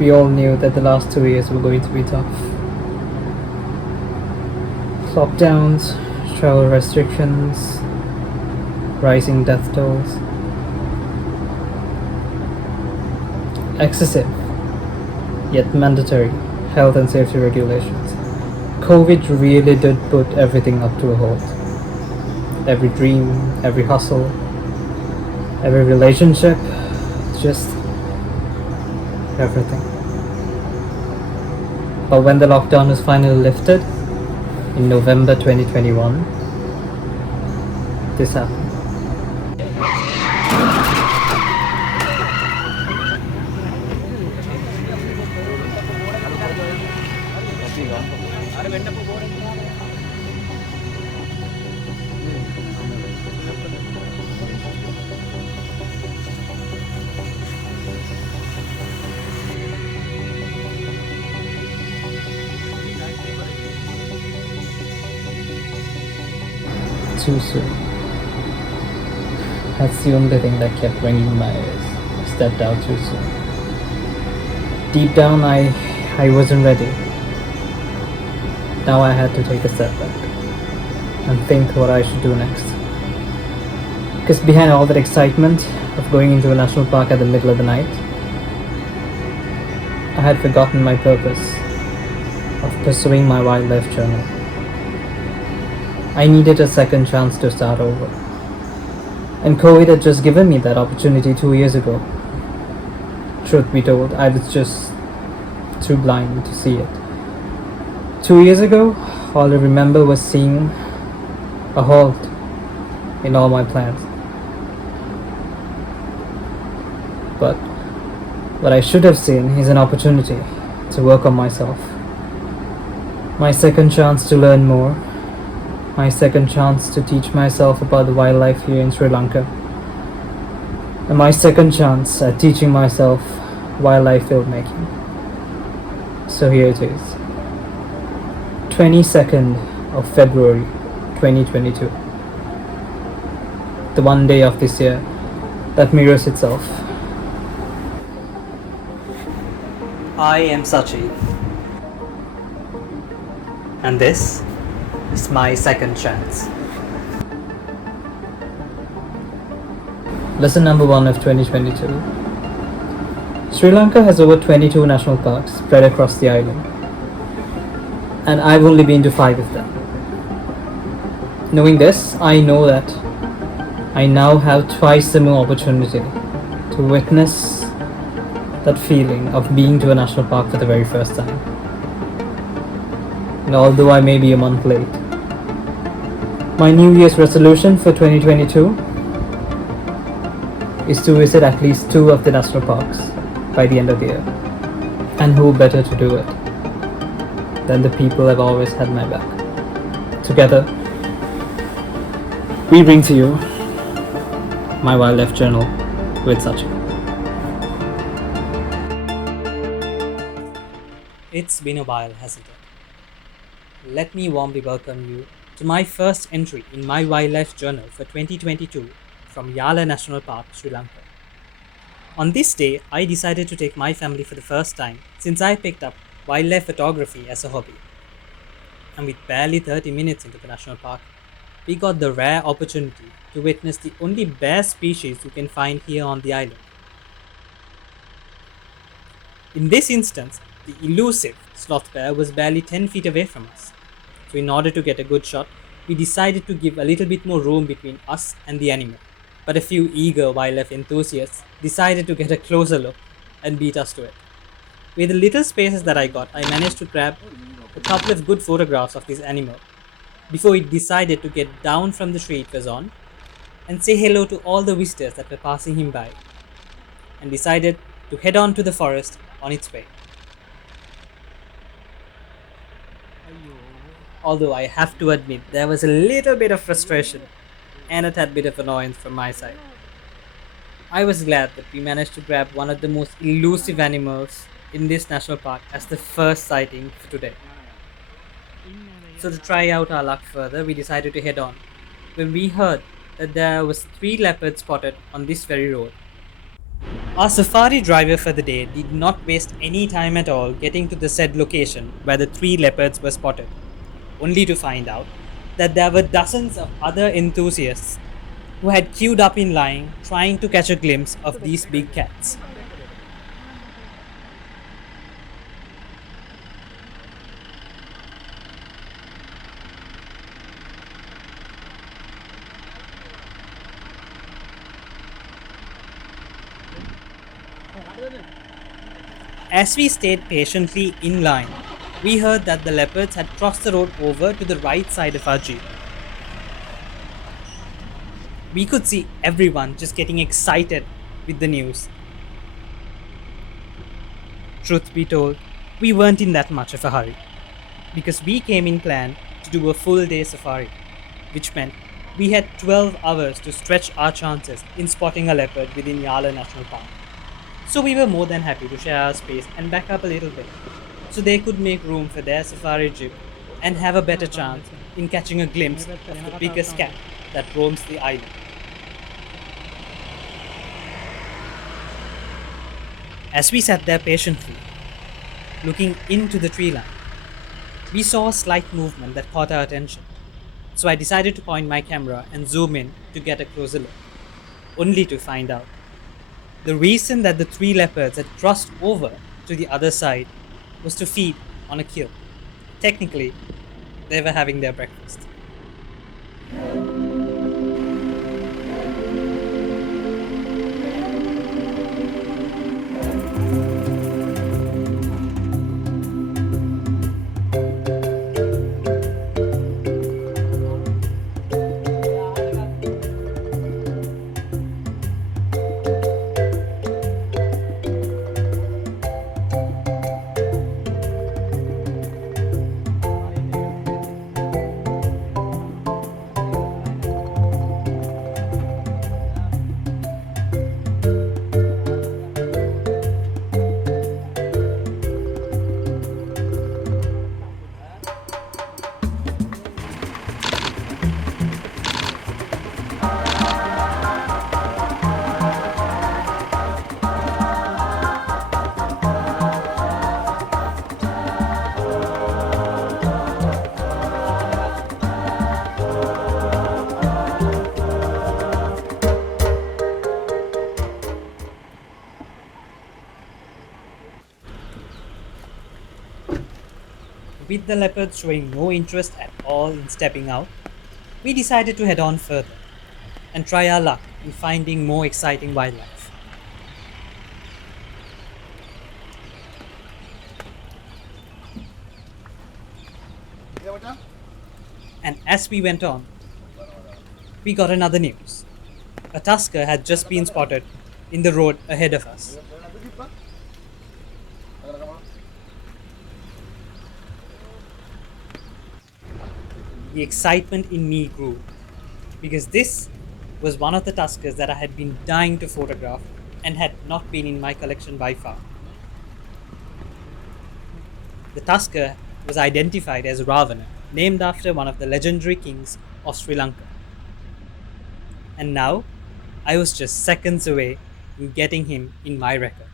We all knew that the last 2 years were going to be tough. Lockdowns, travel restrictions, rising death tolls, excessive yet mandatory health and safety regulations. COVID really did put everything up to a halt. Every dream, every hustle, every relationship, just everything. But when the lockdown was finally lifted in November 2021, this happened. Too soon. That's the only thing that kept ringing in my ears. Stepped out too soon. Deep down, I wasn't ready. Now I had to take a step back and think what I should do next. Because behind all that excitement of going into a national park at the middle of the night, I had forgotten my purpose of pursuing my wildlife journal. I needed a second chance to start over. And COVID had just given me that opportunity 2 years ago. Truth be told, I was just too blind to see it. 2 years ago, all I remember was seeing a halt in all my plans. But what I should have seen is an opportunity to work on myself. My second chance to learn more. My second chance to teach myself about the wildlife here in Sri Lanka. And my second chance at teaching myself wildlife filmmaking. So here it is. 22nd of February 2022. The one day of this year that mirrors itself. I am Sachi. And this is my second chance. Lesson number 1 of 2022. Sri Lanka has over 22 national parks spread across the island, and I've only been to 5 of them. Knowing this, I know that I now have twice the more opportunity to witness that feeling of being to a national park for the very first time. And although I may be a month late, my New Year's resolution for 2022 is to visit at least 2 of the national parks by the end of the year. And who better to do it than the people have always had my back. Together, we bring to you my wildlife journal with Sachi. It's been a while, hasn't it? Let me warmly welcome you to my first entry in my wildlife journal for 2022 from Yala National Park, Sri Lanka. On this day, I decided to take my family for the first time since I picked up wildlife photography as a hobby. And with barely 30 minutes into the national park, we got the rare opportunity to witness the only bear species you can find here on the island. In this instance, the elusive sloth bear was barely 10 feet away from us. So in order to get a good shot, we decided to give a little bit more room between us and the animal. But a few eager wildlife enthusiasts decided to get a closer look and beat us to it. With the little spaces that I got, I managed to grab a couple of good photographs of this animal before it decided to get down from the tree it was on and say hello to all the visitors that were passing him by, and decided to head on to the forest on its way. Although I have to admit there was a little bit of frustration and a tad bit of annoyance from my side. I was glad that we managed to grab one of the most elusive animals in this national park as the first sighting for today. So to try out our luck further, we decided to head on when we heard that there was 3 leopards spotted on this very road. Our safari driver for the day did not waste any time at all getting to the said location where the three leopards were spotted, only to find out that there were dozens of other enthusiasts who had queued up in line trying to catch a glimpse of these big cats. As we stayed patiently in line, we heard that the leopards had crossed the road over to the right side of our jeep. We could see everyone just getting excited with the news. Truth be told, we weren't in that much of a hurry because we came in plan to do a full day safari, which meant we had 12 hours to stretch our chances in spotting a leopard within Yala National Park. So we were more than happy to share our space and back up a little bit so they could make room for their safari jeep and have a better chance in catching a glimpse of the biggest cat that roams the island. As we sat there patiently, looking into the tree line, we saw a slight movement that caught our attention. So I decided to point my camera and zoom in to get a closer look, only to find out the reason that the three leopards had crossed over to the other side was to feed on a kill. Technically, they were having their breakfast. With the leopards showing no interest at all in stepping out, we decided to head on further and try our luck in finding more exciting wildlife. And as we went on, we got another news. A tusker had just been spotted in the road ahead of us. The excitement in me grew because this was one of the tuskers that I had been dying to photograph and had not been in my collection by far. The tusker was identified as Ravana, named after one of the legendary kings of Sri Lanka. And now I was just seconds away from getting him in my record.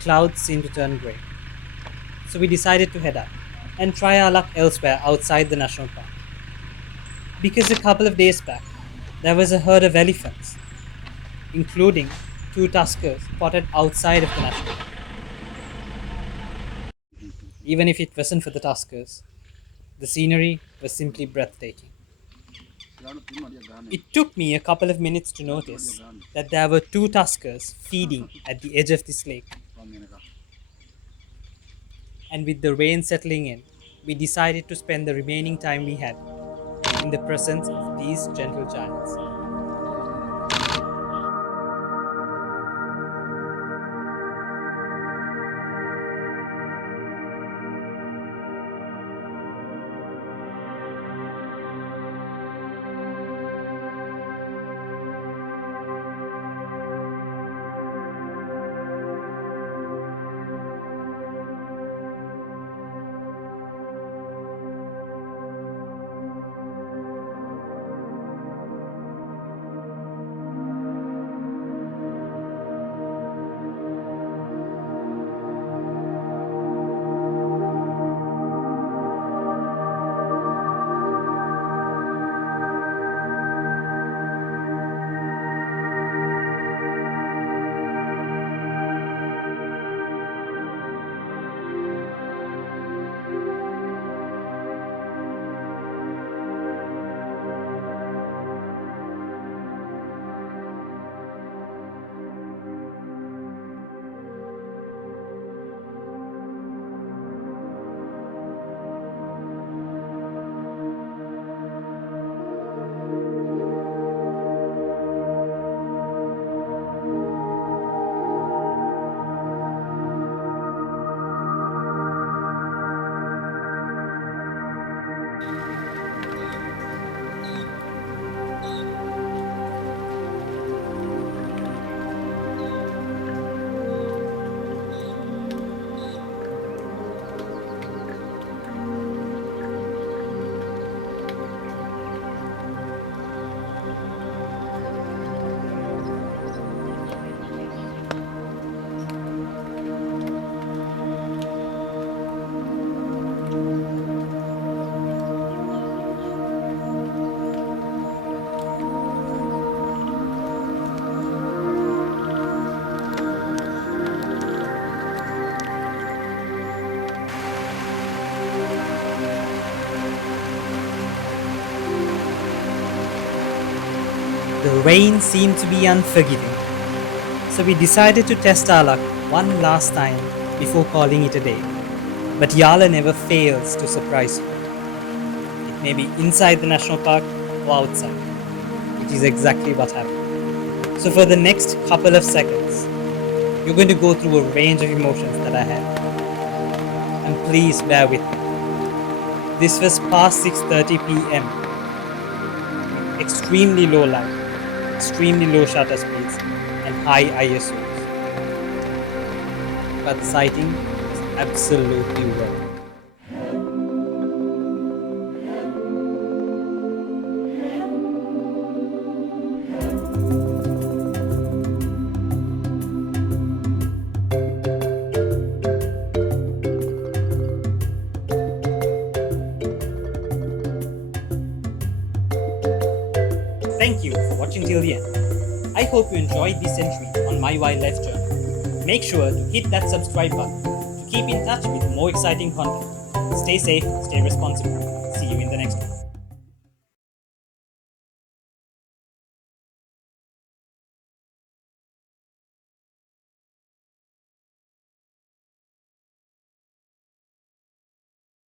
clouds seemed to turn grey. So we decided to head up and try our luck elsewhere outside the national park. Because a couple of days back, there was a herd of elephants, including two tuskers spotted outside of the national park. Even if it wasn't for the tuskers, the scenery was simply breathtaking. It took me a couple of minutes to notice that there were two tuskers feeding at the edge of this lake. And with the rain settling in, we decided to spend the remaining time we had in the presence of these gentle giants. The rain seemed to be unforgiving, so we decided to test our luck one last time before calling it a day. But Yala never fails to surprise you. It may be inside the national park or outside. It is exactly what happened. So for the next couple of seconds, you're going to go through a range of emotions that I have. And please bear with me. This was past 6:30 p.m. Extremely low light, extremely low shutter speeds, and high ISOs. But the sighting was absolutely raw. Thank you for watching till the end. I hope you enjoyed this entry on my wildlife journey. Make sure to hit that subscribe button to keep in touch with more exciting content. Stay safe, stay responsible. See you in the next one.